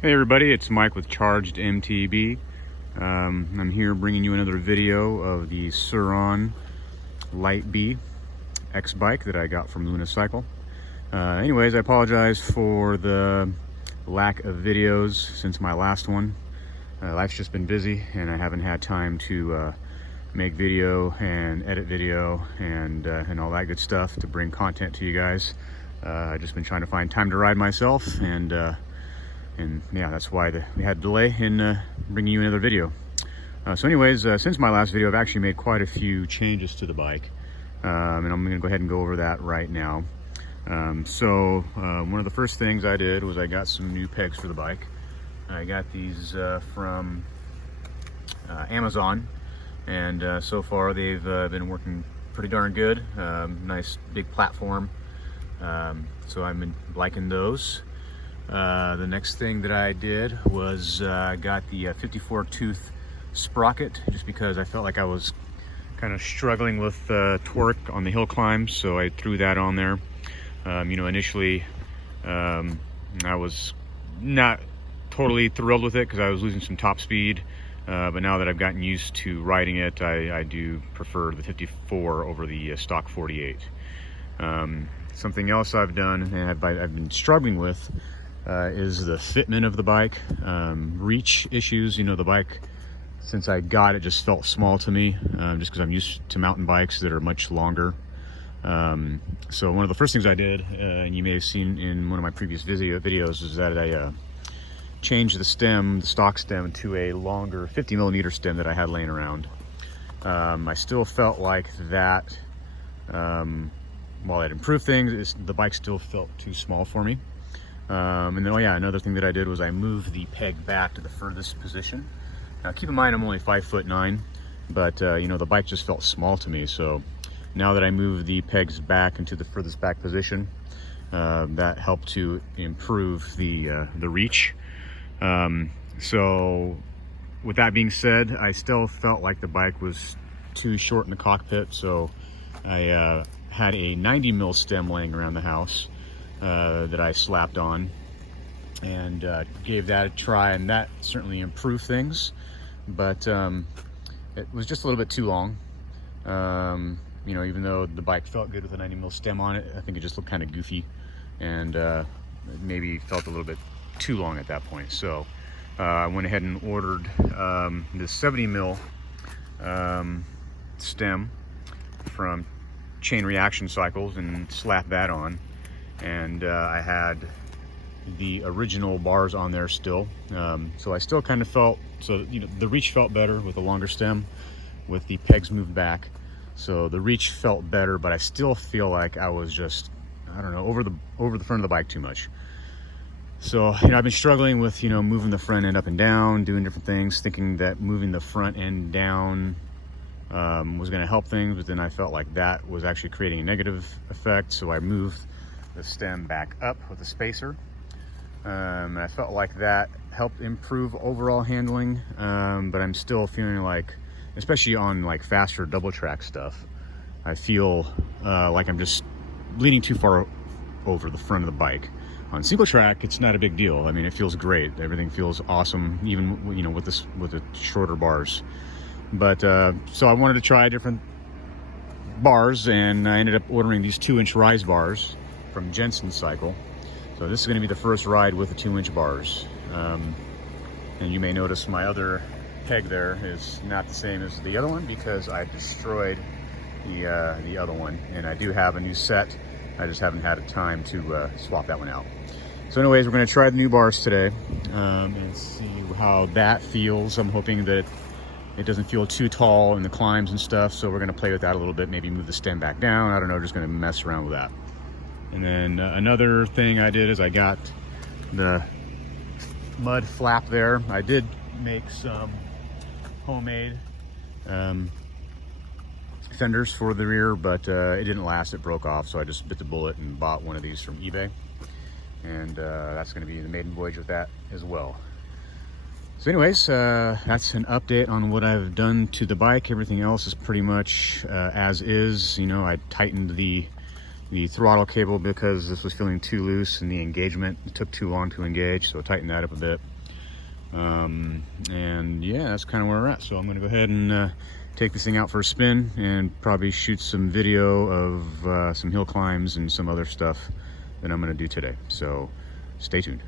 Hey everybody, it's Mike with Charged MTB. I'm here bringing you another video of the Sur Ron Light Bee X bike that I got from Unicycle. Anyways, I apologize for the lack of videos since my last one. Life's just been busy and I haven't had time to make video and edit video and all that good stuff to bring content to you guys. I've just been trying to find time to ride myself, and yeah, that's why we had a delay in bringing you another video. So anyways, since my last video, I've actually made quite a few changes to the bike, and I'm gonna go ahead and go over that right now. One of the first things I did was I got some new pegs for the bike. I got these from Amazon, and so far they've been working pretty darn good. Nice big platform, so I've been liking those. The next thing that I did was got the 54 tooth sprocket, just because I felt like I was kind of struggling with torque on the hill climbs, so I threw that on there. Initially I was not totally thrilled with it because I was losing some top speed, but now that I've gotten used to riding it, I do prefer the 54 over the stock 48. Something else I've done and I've been struggling with is the fitment of the bike. Reach issues. The bike, since I got it, just felt small to me, just because I'm used to mountain bikes that are much longer. So one of the first things I did, and you may have seen in one of my previous videos, is that I changed the stock stem, to a longer 50 millimeter stem that I had laying around. I still felt like that, while it improved things, the bike still felt too small for me. And then, another thing that I did was I moved the peg back to the furthest position. Now, keep in mind, I'm only 5'9", but the bike just felt small to me. So now that I moved the pegs back into the furthest back position, that helped to improve the reach. So with that being said, I still felt like the bike was too short in the cockpit. So I had a 90 mil stem laying around the house that I slapped on, and gave that a try, and that certainly improved things, but it was just a little bit too long. Even though the bike felt good with a 90 mil stem on it, I think it just looked kind of goofy, and maybe felt a little bit too long at that point. So I went ahead and ordered the 70 mil stem from Chain Reaction Cycles and slapped that on. And I had the original bars on there still, so I still kind of felt, the reach felt better with a longer stem, with the pegs moved back, so the reach felt better, but I still feel like I was just, I don't know, over the front of the bike too much. So I've been struggling with moving the front end up and down, doing different things, thinking that moving the front end down was going to help things, but then I felt like that was actually creating a negative effect, so I moved the stem back up with a spacer, and I felt like that helped improve overall handling, but I'm still feeling like, especially on like faster double track stuff, I feel like I'm just leaning too far over the front of the bike. On single track, it's not a big deal. I mean, it feels great, everything feels awesome, even with the shorter bars. But so I wanted to try different bars, and I ended up ordering these 2-inch rise bars from Jensen Cycle. So this is going to be the first ride with the 2-inch bars, and you may notice my other peg there is not the same as the other one, because I destroyed the other one, and I do have a new set. I just haven't had a time to swap that one out. So anyways, we're going to try the new bars today, and see how that feels. I'm hoping that it doesn't feel too tall in the climbs and stuff, so we're going to play with that a little bit, maybe move the stem back down. I don't know, just going to mess around with that. And then another thing I did is I got the mud flap there. I did make some homemade fenders for the rear, but it didn't last, it broke off, so I just bit the bullet and bought one of these from eBay, and that's going to be the maiden voyage with that as well. So anyways, that's an update on what I've done to the bike. Everything else is pretty much as is. I tightened the the throttle cable because this was feeling too loose and the engagement took too long to engage, so I tightened that up a bit. And yeah, that's kind of where we're at. So I'm gonna go ahead and take this thing out for a spin and probably shoot some video of some hill climbs and some other stuff that I'm gonna do today. So stay tuned.